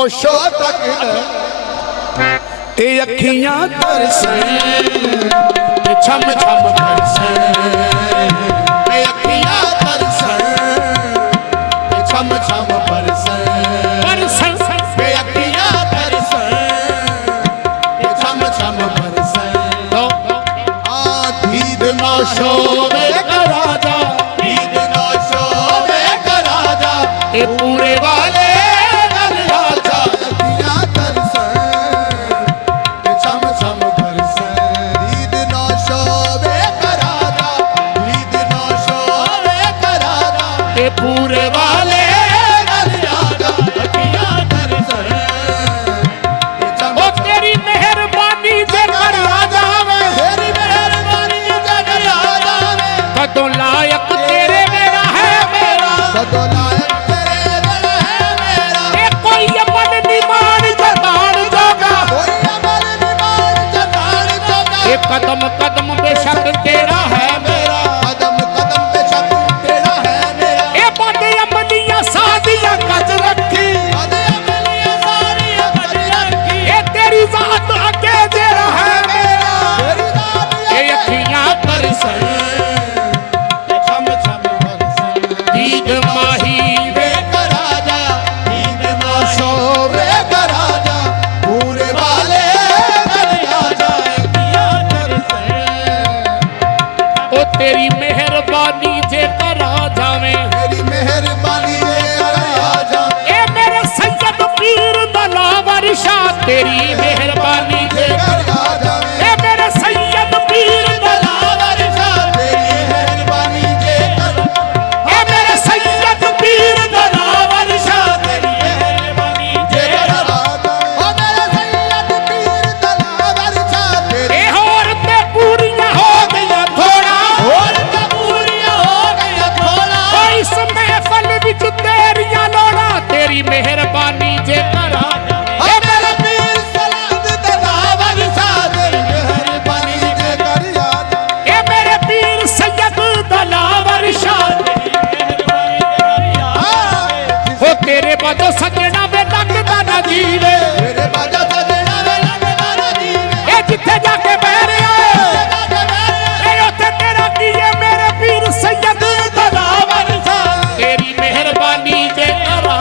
नौशो तक ये अखियां तरसन छम छम तरसन ये अखियां तरसन छम छम परसन ये अखियां तरसन छम छम परसन दीद नौशो में कराजा दीद नौशो में कराजा ये पूरे वाले पूरे वाले ओ तेरी मेहरबानी जे कर राजा में तेरी मेहरबानी जे कर राजा में कदों लायक तेरे मेरा है मेरा कदों लायक तेरे मेरा है मेरा ए कोई अमल निमान जतान जोगा कोई अमल निमान जतान जोगा ए कदम कदम बेशक तेरा है मेरा तेरी मेहरबानी जे करा जावे तेरी मेहरबानी जे करा जावे ए मेरे सैयद पीर दलावर शाह तेरी मेहरबानी जे करा जावे ए मेरे सैयद पीर दलावर शाह तेरी मेहरबानी जे करा ए मेरे सैयद पीर दलावर शाह तेरी मेहरबानी जे करा ओ मेरे सैयद पीर दलावर शाह तेरी होर ते पूरियां हो गईयां थोड़ा तेरी मेहरबानी जे करा ए मेरा पीर सलाद दलावर शाह तेरी मेहरबानी जे करा ए मेरे पीर सैयद दलावर शाह तेरी मेहरबानी हो तेरे बदो सजना में लगदा ना जीवे तेरे बदो सजना में लगदा ना जीवे ए जिथे जाके बैठे ए ओथे तेरा की है मेरे पीर सैयद दलावर शाह तेरी मेहरबानी जे करा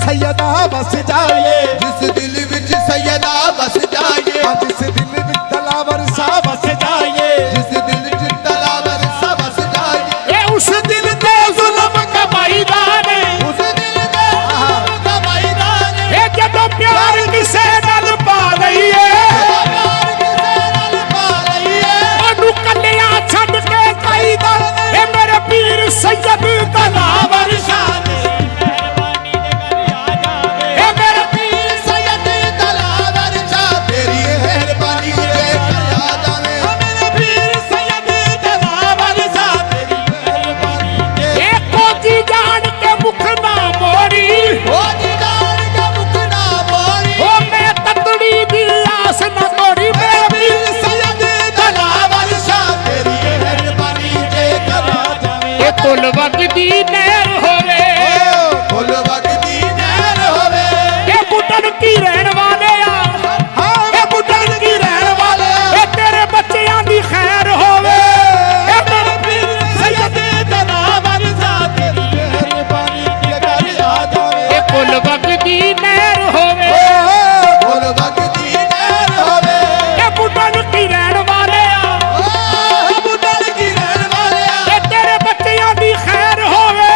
सैयदा बस जाए जिस दिल विच सैयदा बस जाए जिस दिल विच दलावर शाह बस जाए जिस दिल विच दलावर शाह बस जाए ए उस दिल दे जुल्म कमाईदा ने उस दिल दे जुल्म कमाईदा ने ए जदों प्यार किसे नाल पा लईए प्यार किसे नाल पा लईए ओनू कल्लिया छੱਡ के काईदा ए मेरे पीर सैयद दलावर शाह फुल वगदी नहर होवे फुल वगदी नहर होवे ए बुढ़न की रहन वाले आ ए बुढ़न की रहन वाले ए तेरे बच्चियां दी खैर होवे ए मेरे पीर सैयद दलावर शाह तेरी मेहरबानी जे कर आ जावे ए फुल वगदी नहर होवे फुल वगदी नहर होवे ए बुढ़न की रहन वाले आ बुढ़न की रहन वाले आ ए तेरे बच्चियां दी खैर होवे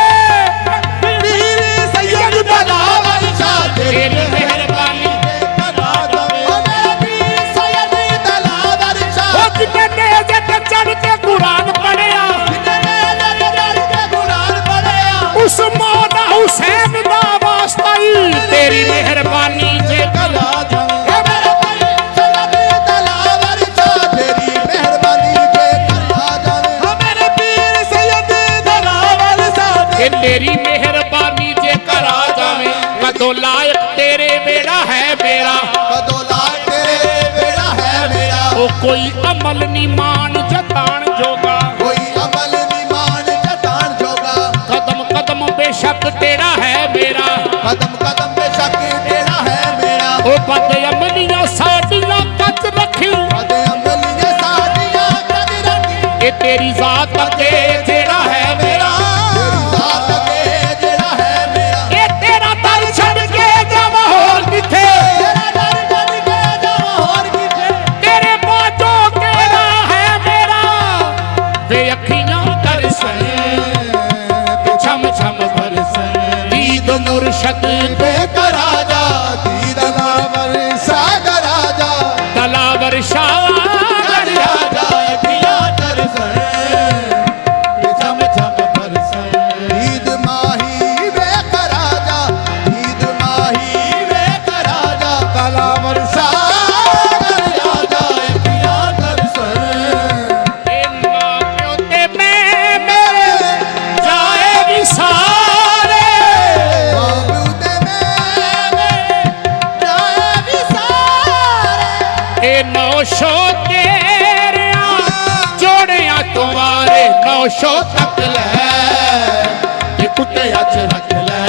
पीर सैयद दलावर शाह तेरी मेहरबानी जे करा जावे ओ मेरा पीर सैयद दलावर शाह ओ जिन्ने जे ते चढ़ के कुरान पढ़िया जिन्ने जे ते चढ़ के कुरान पढ़िया उस मौला हुसैन दा वास्ता ही तेरी मेहरबानी जे करा जावे ओ मेरा पीर सैयद दलावर शाह तेरी मेहरबानी जे करा जावे ओ मेरे पीर सैयद दलावर शाह तेरी मेहरबानी जे करा जावे कदों लायक तेरे बेड़ा है मेरा कदों लायक तेरे बेड़ा है मेरा ओ कोई अमल नहीं मान जतान जोगा कोई अमल नहीं मान जतान जोगा कदम कदम बेशक ਸ਼ੱਕ ਤੇਰਾ ਹੈ ਮੇਰਾ, ਕਦਮ ਕਦਮ ਤੇ ਸ਼ੱਕ ਤੇਰਾ ਹੈ ਮੇਰਾ। ਉਹ ਪਦ ਅਮਲੀਆਂ ਸਾਡੀਆਂ ਕੱਚ ਰੱਖੀ, ਪਦ ਅਮਲੀਆਂ ਸਾਡੀਆਂ ਕੱਚ ਰੱਖੀ। ਇਹ ਤੇਰੀ ਜ਼ਾਤ ਅੱਗੇ ਜਿਹੜਾ ਹੈ ਮੇਰਾ, ਤੇਰੀ ਜ਼ਾਤ ਅੱਗੇ ਜਿਹੜਾ ਹੈ ਮੇਰਾ। ਇਹ ਤੇਰਾ ਦਰ ਛੱਡ ਕੇ ਜਾਵਾਂ ਹੋਰ ਕਿੱਥੇ, ਤੇਰਾ ਦਰ ਛੱਡ ਕੇ ਜਾਵਾਂ ਹੋਰ ਕਿੱਥੇ। ਤੇਰੇ ਬਾਝੋਂ ਕਿਹੜਾ ਹੈ ਮੇਰਾ, ਵੇ ਅੱਖੀਆਂ ਤਰਸਣ ਤੇ ਛਮ ਛਮ ਬਰਸਣ, ਦੀਦ ਮੁਰਸ਼ਦ ਬੇਕਰਾਜਾ ਦੀਦ ਨਾਵਰ ਸਾਗਰ ਰਾਜਾ। ਤਲਾਵਰ ਸ਼ਾਹ ਰਾਜਾ ਅੱਖੀਆਂ ਤਰਸਣ ਤੇ ਛਮ ਛਮ ਬਰਸਣ, ਦੀਦ ਮਾਹੀ ਬੇਕਰਾਜਾ ਦੀਦ ਮਾਹੀ ਬੇਕਰਾਜਾ। ਤਲਾਵਰ ਸਾਗਰ ਰਾਜਾ ਅੱਖੀਆਂ ਤਰਸਣ। ਇਹ ਮਾਂ ਪਿਓ ਤੇ ਮੈਂ ਮੇਰੇ ਜਾਏਗੀ ਸਾਰੇ, ਬਾਬੂ ਤੇ ਮੈਂ ਜਾਏ ਵੀ ਸਾਰੇ। ਇਹ ਨੌਸ਼ੋ ਤੇਰਿਆਂ ਜੋੜਿਆਂ ਤੁਮਾਰੇ ਨੌਸ਼ੋ ਤੱਕ ਲੈ, ਇਹ ਕੁੱਟਿਆਂ ਚ ਰੱਖ ਲੈ,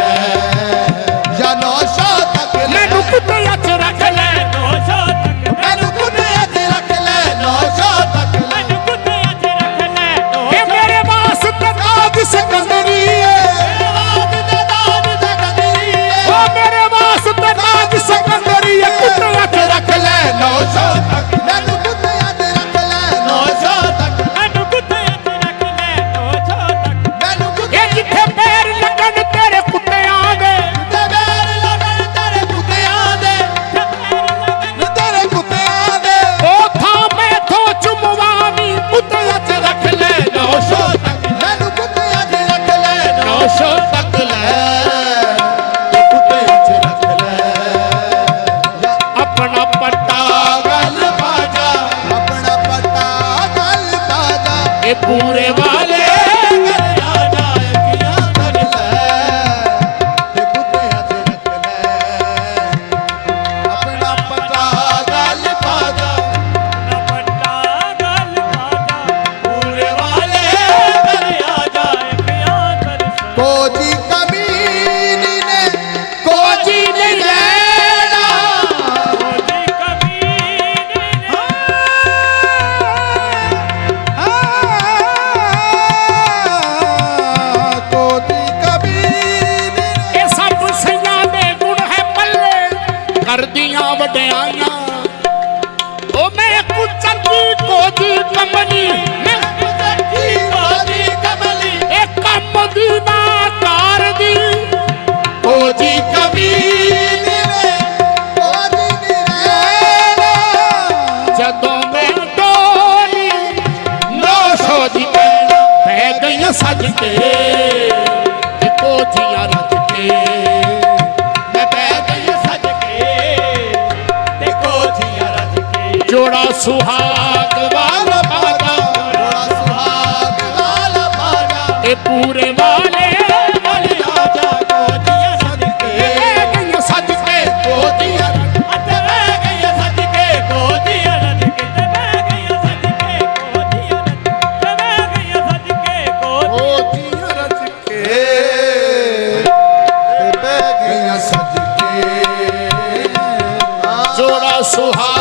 ਜਾਂ ਨੌਸ਼ਾ ਤੱਕ ਲੈ। ਮੈਨੂੰ ਕੁੱਟਿਆਂ ਚ ਰੱਖ ਲੈ, ਨੌਸ਼ੋ ਤੱਕ ਮੈਨੂੰ ਕੁੱਟਿਆਂ ਤੇ ਰੱਖ ਲੈ ਨੌਸ਼ਾ ਤੱਕ ਲੈ। ਮੈਨੂੰ ਕੁੱਟਿਆਂ ਚ ਰੱਖ ਲੈ, ਇਹ ਮੇਰੇ ਵਾਸਤੇ ਤਾਜ ਸਿਕੰਦਰੀ ਏ, ਰਾਤ ਦੇ ਦਾਨ ਦਾ ਕਦਰੀ ਏ। ਉਹ ਮੇਰੇ ਵਾਸਤੇ ਤਾਜ ਸਿਕੰਦਰੀ ਏ, ਕੁੱਟਿਆਂ ਚ ਰੱਖ ਲੈ, ਨੌਸ਼ਾ ਤੱਕ ਮੈਨੂੰ ਕੁੱਟਿਆਂ ਤੇ ਰੱਖ ਲੈ ਨੌਸ਼ਾ ਤੱਕ। ਮੈਨੂੰ ਕੁੱਟਿਆਂ ਚ ਰੱਖ ਲੈ, ਨੌਸ਼ੋ ਤੱਕ ਮੈਨੂੰ ਇਹ ਕੁੱਟਿਆਂ ਜਿੱਥੇ ਪੈਰ ਲੱਗਣ ਤੇਰੇ ਕੁੱਤਿਆਂ ਦੇ, ਤੇ ਬੈਰ ਲੱਗਣ ਤੇਰੇ ਕੁੱਤਿਆਂ ਦੇ। ਤੇਰੇ ਕੁੱਤਿਆਂ ਦੇ ਉਹ ਥਾਂ ਮੈਥੋਂ ਚੁੰਮਵਾਵੀਂ, ਕੁੱਤਿਆਂ ਚ ਰੱਖ ਲੈ, ਨੌਸ਼ੋ ਤੱਕ ਮੈਨੂੰ ਕੁੱਤਿਆਂ ਤੇ ਰੱਖ ਲੈ ਨੌਸ਼ੋ ਤੱਕ ਲੈ, ਤੇ ਕੁੱਤਿਆਂ ਚ ਰੱਖ ਲੈ। ਆਪਣਾ ਪੱਟਾ ਗੱਲ ਬਾਜਾ ਆਪਣਾ ਪੱਟਾ ਗੱਲ ਬਾਜਾ। ਇਹ ਪੂਰੇ ਵਾਲੇ ਰਾਜਾ ਅੱਖੀਆਂ ਕਰ ਲੈ ਤੇ ਕੁੱਤਿਆਂ ਤੇ ਰੱਖ ਲੈ। ਆਪਣਾ ਪੱਟਾ ਗੱਲ ਬਾਜਾ ਪੱਟਾ ਗੱਲ ਬਾਜਾ, ਪੂਰੇ ਵਾਲੇ ਰਾਜਾ ਅੱਖੀਆਂ ਕਰ। ਕੋਈ ਕਮੀਨੀ ਨੇ ਕੋਜੀ ਨਹੀਂ ਲੈਣਾ, ਕੋਈ ਕਮੀਨੀ ਇਹ ਸਭ ਸਈਆਂ ਦੇ ਗੁਣ ਹੈ ਪੱਲੇ ਕਰਦੀਆਂ ਵਡਿਆਈਆਂ, ਉਹ ਮੈਂ ਕੁਚੰਗੀ ਕੋਜੀ ਕਮਲੀ, ਮੈਂ ਕੋਈ ਕਮਲੀ ਇਹ ਕੰਮ ਦੀ ਨਾ ਕਰਦੀ, ਕੋਜੀ ਕਮੀਨੀ ਨੇ ਕੋਈ ਨਿਰੇਣਾ। ਜਦੋਂ ਮੈਂ ਡੋਲੀ ਨੌਸ਼ੋ ਦੀ ਪੈ ਗਈਆਂ ਸੱਜ ਕੇ, ਤੇ ਕੋਜੀਆਂ ਰੱਜ ਕੇ, ਮੈਂ ਬਹਿ ਗਈ ਸੱਜ ਕੇ ਤੇ ਕੋਠੀਆਂ ਰੱਜ ਕੇ। ਜੋੜਾ ਸੁਹਾਗ ਵਾਲਾ ਬਾਗਾ, ਬੜਾ ਸੁਹਾਗ ਵਾਲਾ ਬਾਜਾ ਇਹ ਪੂਰੇ ਵਾਲੇ ਰਾਜਾ ਕੋਠੀਆਂ ਸੱਜ ਕੇ। ਪੈ ਗਈਆਂ ਸੱਜ ਕੇ, ਕੋਠੀਆਂ ਅਤੇ ਬਹਿ ਗਈ ਸੱਜ ਕੇ ਕੋਠੀਆਂ ਰੱਜ ਕੇ। ਤੇ ਬਹਿ ਗਈ ਸੱਜ ਕੇ ਕੋਠੀਆਂ ਰੱਜ ਕੇ। ਤੇ ਬਹਿ ਗਈ ਸੱਜ ਕੇ ਕੋਠੀਆਂ ਰੱਜ ਕੇ। ਤੇ ਬਹਿ ਗਈਆਂ ਸੱਜ ਕੇ। ਜੋੜਾ ਸੁਹਾਗ